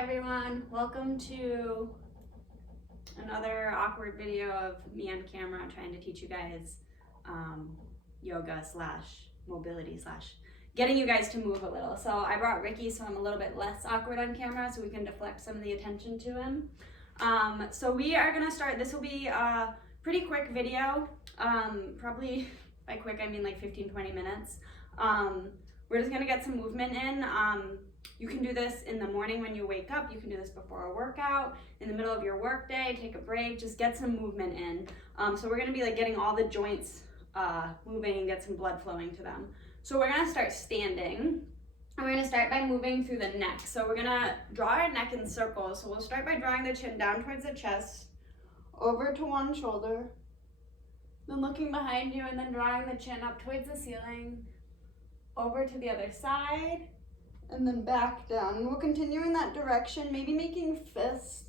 everyone, welcome to another awkward video of me on camera trying to teach you guys yoga slash mobility slash getting you guys to move a little. So I brought Ricky so I'm a little bit less awkward on camera so we can deflect some of the attention to him. So we are gonna start. This will be a pretty quick video, probably by quick I mean like 15-20 minutes. We're just gonna get some movement in. You can do this in the morning when you wake up. You can do this before a workout, in the middle of your work day, take a break, just get some movement in. So we're gonna be like getting all the joints moving and get some blood flowing to them. So we're gonna start standing. And we're gonna start by moving through the neck. So we're gonna draw our neck in circles. So we'll start by drawing the chin down towards the chest, over to one shoulder, then looking behind you and then drawing the chin up towards the ceiling, over to the other side, and then back down. And we'll continue in that direction, maybe making fists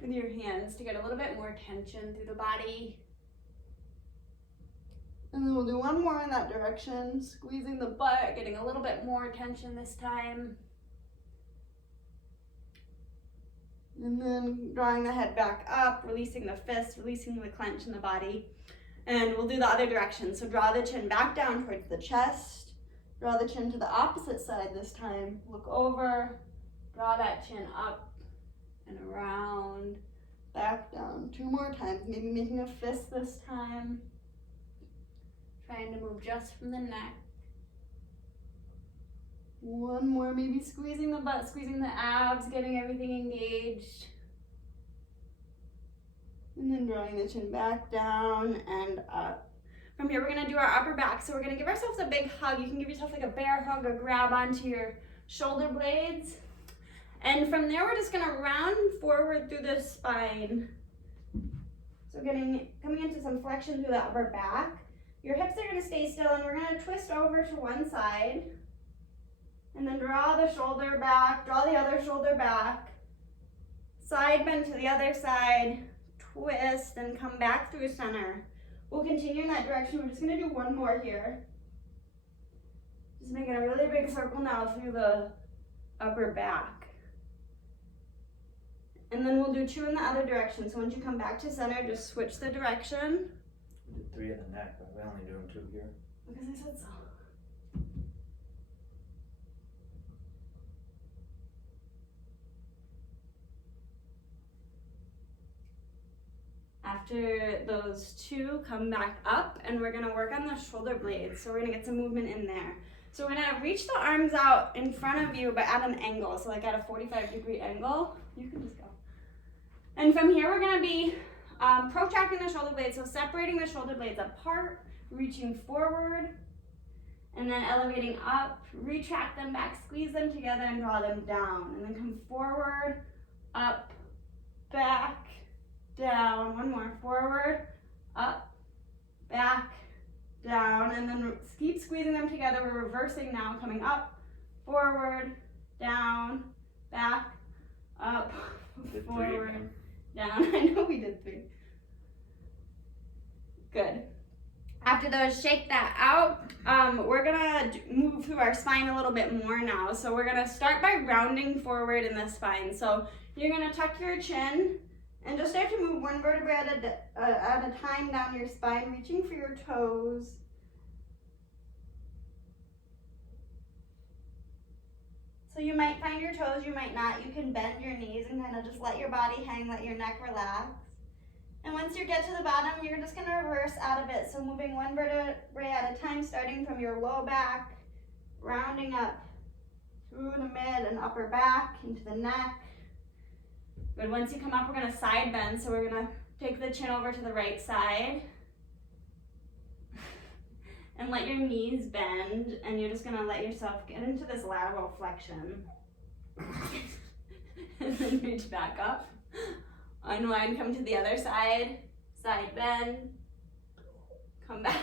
with your hands to get a little bit more tension through the body. And then we'll do one more in that direction, squeezing the butt, getting a little bit more tension this time. And then drawing the head back up, releasing the fist, releasing the clench in the body. And we'll do the other direction. So draw the chin back down towards the chest. Draw the chin to the opposite side this time. Look over, draw that chin up and around, back down. Two more times, maybe making a fist this time. Trying to move just from the neck. One more, maybe squeezing the butt, squeezing the abs, getting everything engaged. And then drawing the chin back down and up. From here, we're gonna do our upper back. So we're gonna give ourselves a big hug. You can give yourself like a bear hug or grab onto your shoulder blades. And from there, we're just gonna round forward through the spine. So coming into some flexion through the upper back. Your hips are gonna stay still and we're gonna twist over to one side. And then draw the shoulder back, draw the other shoulder back. Side bend to the other side, twist and come back through center. We'll continue in that direction. We're just gonna do one more here. Just making a really big circle now through the upper back. And then we'll do two in the other direction. So once you come back to center, just switch the direction. We did 3 in the neck, but we're only doing 2 here. Because I said so. After those 2, come back up and we're gonna work on the shoulder blades. So we're gonna get some movement in there. So we're gonna reach the arms out in front of you, but at an angle. So like at a 45-degree angle. You can just go. And from here, we're gonna be protracting the shoulder blades. So separating the shoulder blades apart, reaching forward, and then elevating up, retract them back, squeeze them together and draw them down. And then come forward, up, back, down. One more, forward, up, back, down, and then keep squeezing them together. We're reversing now, coming up, forward, down, back, up, forward, down. I know we did 3. Good. After those, shake that out. We're gonna move through our spine a little bit more now. So we're gonna start by rounding forward in the spine. So you're gonna tuck your chin and just start to move one vertebrae at a time down your spine, reaching for your toes. So you might find your toes, you might not. You can bend your knees and kind of just let your body hang, let your neck relax. And once you get to the bottom, you're just gonna reverse out of it. So moving one vertebrae at a time, starting from your low back, rounding up through the mid and upper back into the neck. Good, once you come up, we're gonna side bend. So we're gonna take the chin over to the right side and let your knees bend. And you're just gonna let yourself get into this lateral flexion. And then reach back up. Unwind, come to the other side, side bend, come back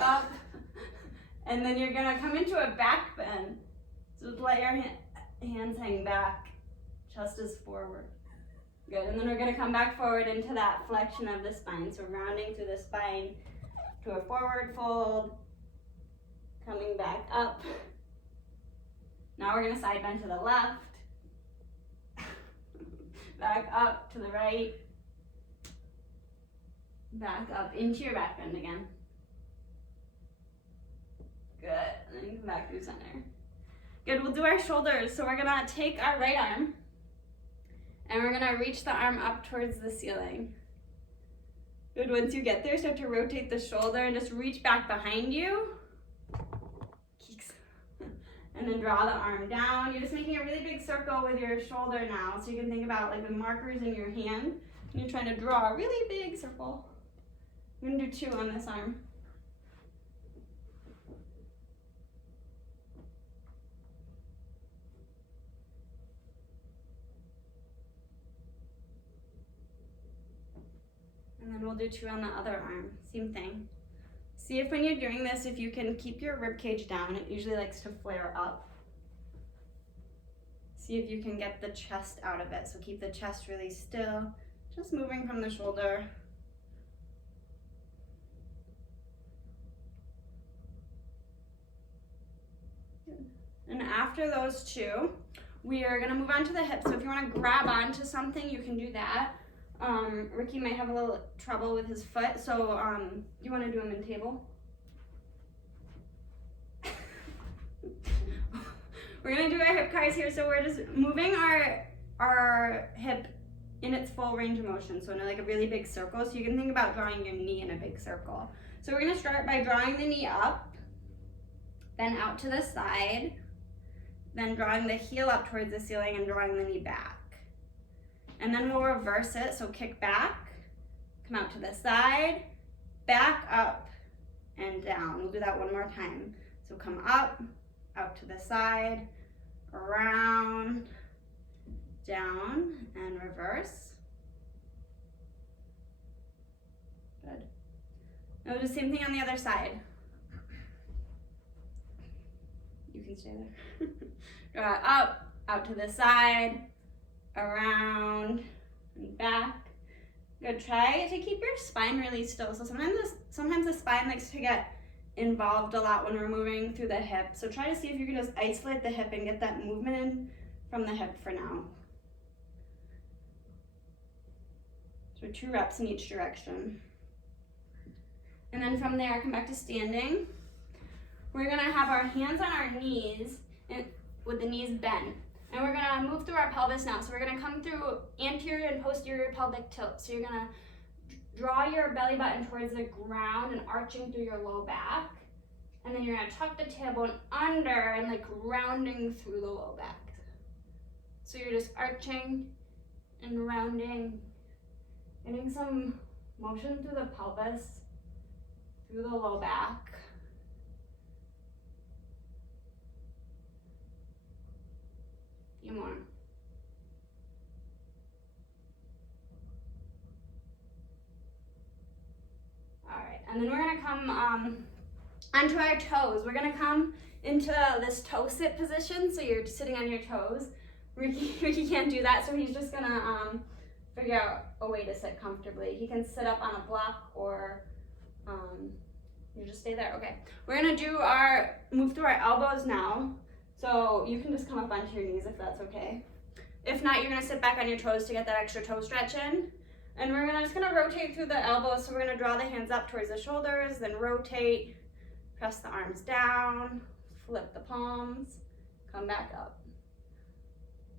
up, and then you're gonna come into a back bend. So just let your hands hang back, chest is forward. Good, and then we're gonna come back forward into that flexion of the spine. So rounding through the spine to a forward fold, coming back up. Now we're gonna side bend to the left, back up to the right, back up into your back bend again. Good, and then come back through center. Good, we'll do our shoulders. So we're gonna take our right arm and we're gonna reach the arm up towards the ceiling. Good, once you get there, start to rotate the shoulder and just reach back behind you. And then draw the arm down. You're just making a really big circle with your shoulder now. So you can think about like the markers in your hand. And you're trying to draw a really big circle. I'm gonna do 2 on this arm. And then we'll do 2 on the other arm, same thing. See if when you're doing this, if you can keep your rib cage down. It usually likes to flare up. See if you can get the chest out of it. So keep the chest really still, just moving from the shoulder. Good. And after those 2, we are gonna move on to the hips. So if you wanna grab onto something, you can do that. Ricky might have a little trouble with his foot, so you want to do him in table? We're going to do our hip cars here, so we're just moving our hip in its full range of motion, so in like a really big circle, so you can think about drawing your knee in a big circle. So we're going to start by drawing the knee up, then out to the side, then drawing the heel up towards the ceiling and drawing the knee back. And then we'll reverse it, so kick back, come out to the side, back up, and down. We'll do that one more time. So come up, out to the side, around, down, and reverse. Good. Now we'll do the same thing on the other side. You can stay there. Draw it up, out to the side, around and back. Good. Try to keep your spine really still. So sometimes the spine likes to get involved a lot when we're moving through the hip. So try to see if you can just isolate the hip and get that movement in from the hip for now. So 2 reps in each direction. And then from there, come back to standing. We're gonna have our hands on our knees and with the knees bent. And we're gonna move through our pelvis now. So we're gonna come through anterior and posterior pelvic tilt. So you're gonna draw your belly button towards the ground and arching through your low back. And then you're gonna tuck the tailbone under and like rounding through the low back. So you're just arching and rounding, getting some motion through the pelvis, through the low back. Few more. All right, and then we're gonna come onto our toes. We're gonna come into this toe sit position, so you're sitting on your toes. Ricky can't do that, so he's just gonna figure out a way to sit comfortably. He can sit up on a block or you just stay there. Okay, we're gonna move through our elbows now. So you can just come up onto your knees if that's okay. If not, you're gonna sit back on your toes to get that extra toe stretch in. And we're just gonna rotate through the elbows. So we're gonna draw the hands up towards the shoulders, then rotate, press the arms down, flip the palms, come back up.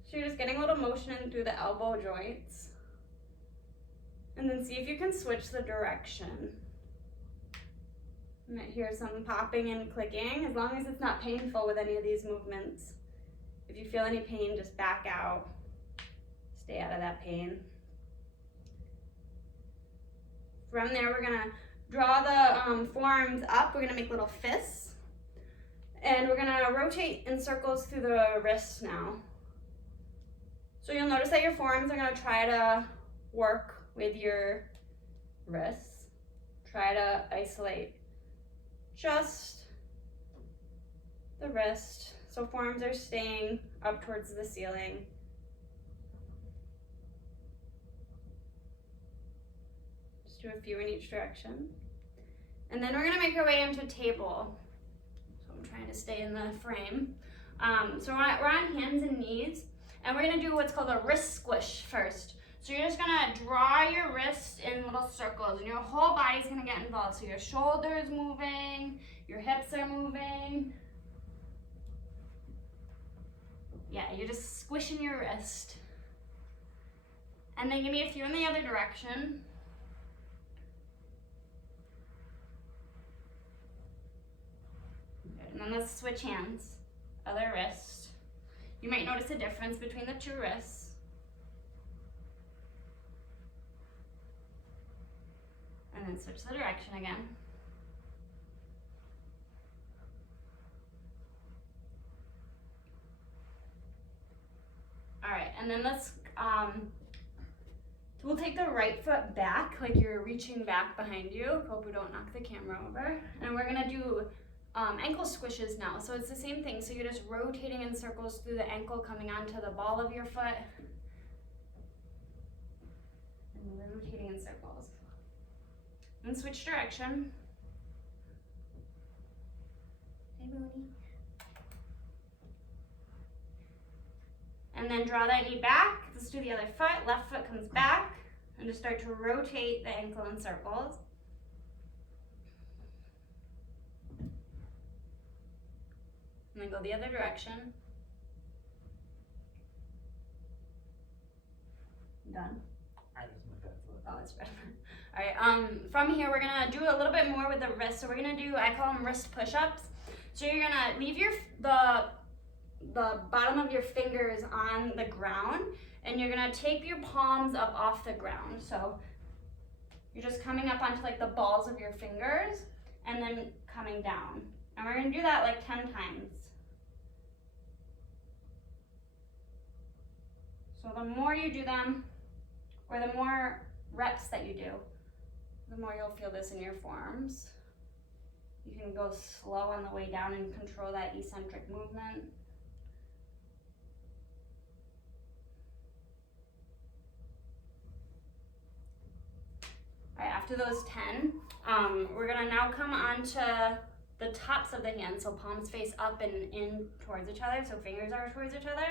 So you're just getting a little motion in through the elbow joints. And then see if you can switch the direction. You might hear some popping and clicking, as long as it's not painful with any of these movements. If you feel any pain, just back out. Stay out of that pain. From there, we're gonna draw the forearms up. We're gonna make little fists. And we're gonna rotate in circles through the wrists now. So you'll notice that your forearms are gonna try to work with your wrists. Try to isolate just the wrist. So forearms are staying up towards the ceiling. Just do a few in each direction. And then we're gonna make our way into table. So I'm trying to stay in the frame. So we're on hands and knees. And we're gonna do what's called a wrist squish first. So you're just gonna draw your wrist in little circles and your whole body's gonna get involved. So your shoulders moving, your hips are moving. Yeah, you're just squishing your wrist. And then give me a few in the other direction. Good. And then let's switch hands. Other wrist. You might notice a difference between the two wrists. And then switch the direction again. All right, and then let's, we'll take the right foot back, like you're reaching back behind you. Hope we don't knock the camera over. And we're gonna do ankle squishes now. So it's the same thing. So you're just rotating in circles through the ankle, coming onto the ball of your foot. And rotating in circles. And switch direction. Hey, Mooney. And then draw that knee back. Let's do the other foot. Left foot comes back. And just start to rotate the ankle in circles. And then go the other direction. Done. I just moved that foot. Oh, it's red. All right, from here, we're gonna do a little bit more with the wrist. So we're gonna do, I call them wrist push-ups. So you're gonna leave the bottom of your fingers on the ground, and you're gonna take your palms up off the ground. So you're just coming up onto like the balls of your fingers, and then coming down. And we're gonna do that like 10 times. So the more you do them, or the more reps that you do, the more you'll feel this in your forearms. You can go slow on the way down and control that eccentric movement. All right, after those 10, we're gonna now come on to the tops of the hands, so palms face up and in towards each other, so fingers are towards each other.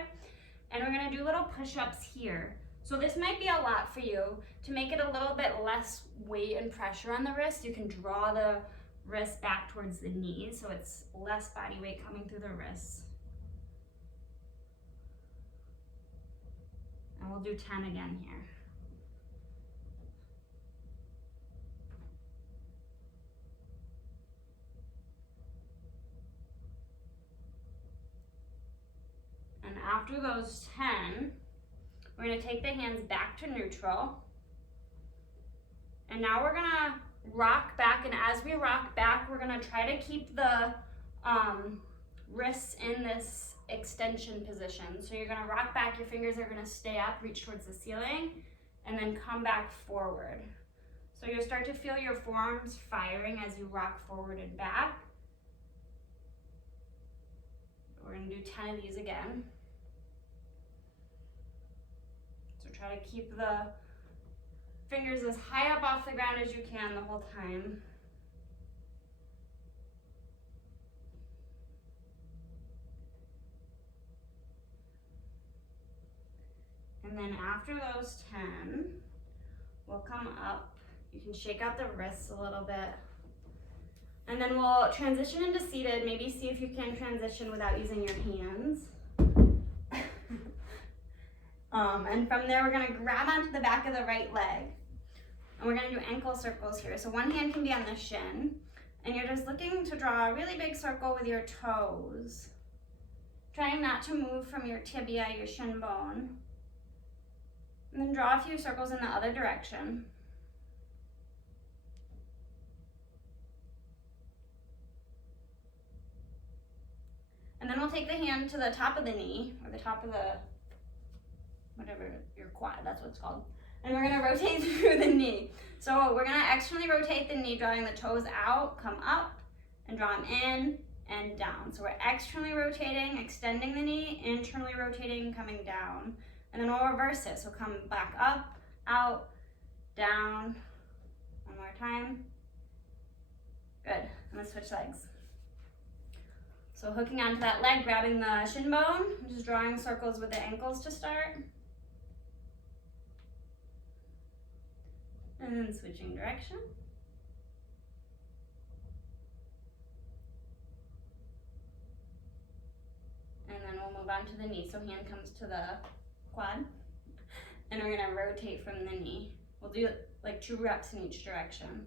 And we're gonna do little push-ups here. So this might be a lot for you. To make it a little bit less weight and pressure on the wrist, you can draw the wrist back towards the knees, so it's less body weight coming through the wrists. And we'll do 10 again here. And after those 10, we're gonna take the hands back to neutral. And now we're gonna rock back, and as we rock back, we're gonna try to keep the wrists in this extension position. So you're gonna rock back, your fingers are gonna stay up, reach towards the ceiling, and then come back forward. So you'll start to feel your forearms firing as you rock forward and back. We're gonna do 10 of these again. So try to keep the fingers as high up off the ground as you can the whole time. And then after those 10, we'll come up. You can shake out the wrists a little bit. And then we'll transition into seated. Maybe see if you can transition without using your hands. And from there, we're gonna grab onto the back of the right leg. And we're gonna do ankle circles here. So one hand can be on the shin. And you're just looking to draw a really big circle with your toes. Trying not to move from your tibia, your shin bone. And then draw a few circles in the other direction. And then we'll take the hand to the top of the knee, or the top of the, whatever, your quad, that's what it's called. And we're gonna rotate through the knee. So we're gonna externally rotate the knee, drawing the toes out, come up, and draw them in and down. So we're externally rotating, extending the knee, internally rotating, coming down. And then we'll reverse it. So come back up, out, down. One more time. Good. And then switch legs. So hooking onto that leg, grabbing the shin bone, just drawing circles with the ankles to start. And then switching direction. And then we'll move on to the knee. So hand comes to the quad. And we're gonna rotate from the knee. We'll do like 2 reps in each direction.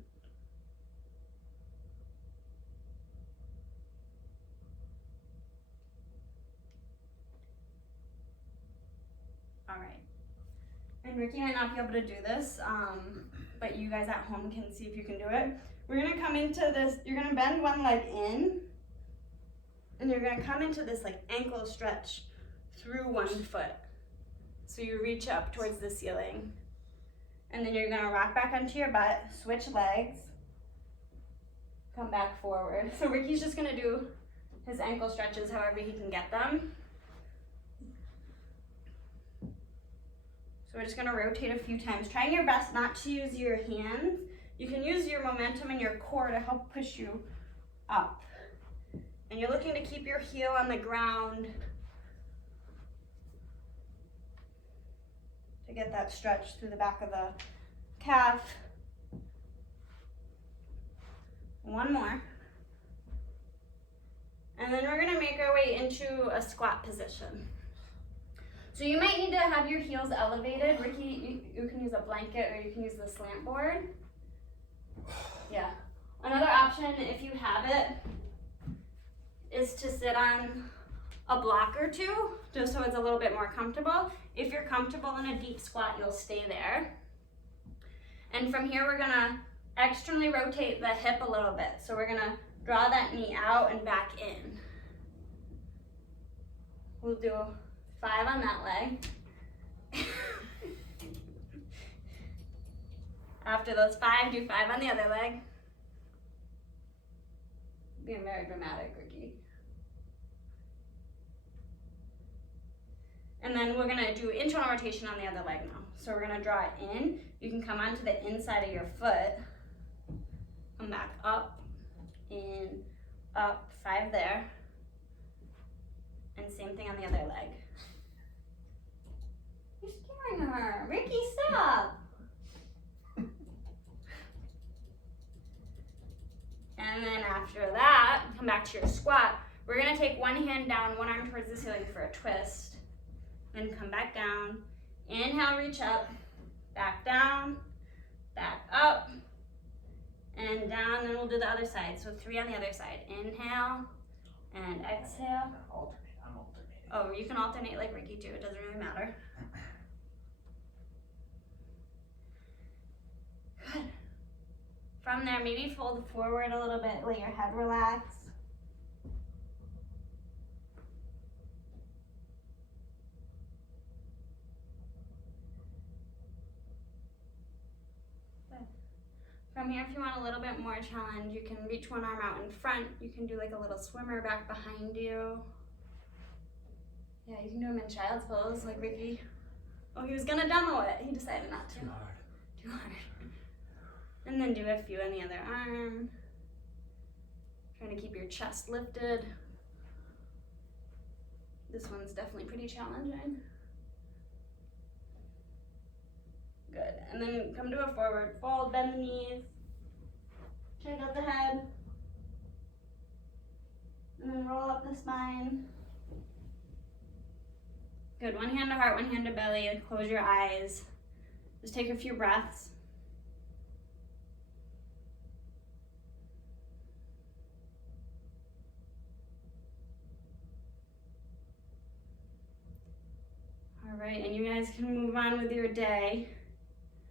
All right. And Ricky might not be able to do this, but you guys at home can see if you can do it. We're gonna come into this, you're gonna bend one leg in, and you're gonna come into this like ankle stretch through one foot. So you reach up towards the ceiling. And then you're gonna rock back onto your butt, switch legs, come back forward. So Ricky's just gonna do his ankle stretches however he can get them. So we're just gonna rotate a few times, trying your best not to use your hands. You can use your momentum and your core to help push you up. And you're looking to keep your heel on the ground to get that stretch through the back of the calf. One more. And then we're gonna make our way into a squat position. So you might need to have your heels elevated. Ricky, you can use a blanket or you can use the slant board. Yeah. Another option, if you have it, is to sit on a block or two, just so it's a little bit more comfortable. If you're comfortable in a deep squat, you'll stay there. And from here, we're gonna externally rotate the hip a little bit. So we're gonna draw that knee out and back in. We'll do 5 on that leg. After those 5, do 5 on the other leg. Being very dramatic, Ricky. And then we're gonna do internal rotation on the other leg now. So we're gonna draw it in. You can come onto the inside of your foot. Come back up, in, up, 5 there. And same thing on the other leg. You're scaring her. Ricky, stop. And then after that, come back to your squat. We're gonna take one hand down, one arm towards the ceiling for a twist. Then come back down. Inhale, reach up, back down, back up, and down. Then we'll do the other side. So 3 on the other side. Inhale and exhale. I'm alternating. Oh, you can alternate like Ricky too. It doesn't really matter. Good. From there, maybe fold forward a little bit, let your head relax. Good. From here, if you want a little bit more challenge, you can reach one arm out in front. You can do like a little swimmer back behind you. Yeah, you can do them in child's pose, like Ricky. Oh, he was gonna demo it. He decided not to. Too hard. Too hard. And then do a few on the other arm. Trying to keep your chest lifted. This one's definitely pretty challenging. Good. And then come to a forward fold, bend the knees. Check out the head. And then roll up the spine. Good. One hand to heart, one hand to belly, and close your eyes. Just take a few breaths. All right, and you guys can move on with your day.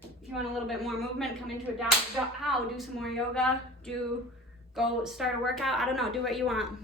If you want a little bit more movement, come into a do some more yoga, go start a workout. I don't know, do what you want.